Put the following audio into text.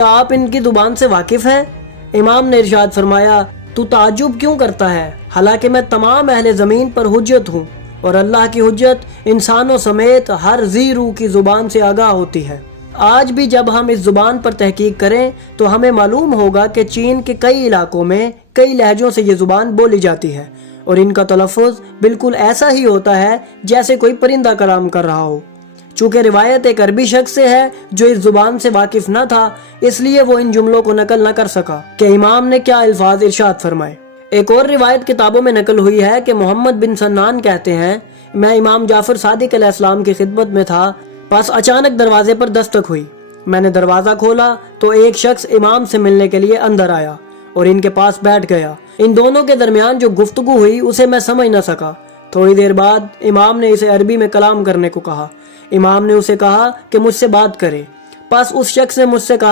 आप इनकी जुबान से वाकिफ हैं? इमाम ने इरशाद फरमाया, तू ताज्जुब क्यों करता है, हालांकि मैं तमाम अहले ज़मीन पर हुज्जत हूँ और अल्लाह की हुज्जत इंसानों समेत हर जी रूह की ज़ुबान से आगाह होती है। आज भी जब हम इस ज़ुबान पर तहकीक करें तो हमें मालूम होगा कि चीन के कई इलाकों में कई लहजों से ये ज़ुबान बोली जाती है और इनका तलफ़्फ़ुज़ बिल्कुल ऐसा ही होता है जैसे कोई परिंदा कलाम कर रहा हो। चूँकि रिवायत एक अरबी शख्स से है जो इस जुबान से वाकिफ न था, इसलिए वो इन जुमलों को नकल न कर सका कि इमाम ने क्या अल्फाज इरशाद फरमाए। एक और रिवायत किताबों में नकल हुई है कि मोहम्मद बिन सन्नान कहते हैं, मैं इमाम जाफर सादिक अलैहिस्सलाम की खिदमत में था, बस अचानक दरवाजे पर दस्तक हुई। मैंने दरवाज़ा खोला तो एक शख्स इमाम से मिलने के लिए अंदर आया और इनके पास बैठ गया। इन दोनों के दरमियान जो गुफ्तगू हुई उसे मैं समझ न सका। थोड़ी देर बाद इमाम ने इसे अरबी में कलाम करने को कहा। इमाम ने उसे कहा कि मुझसे बात करे। बस उस शख्स ने मुझसे कहा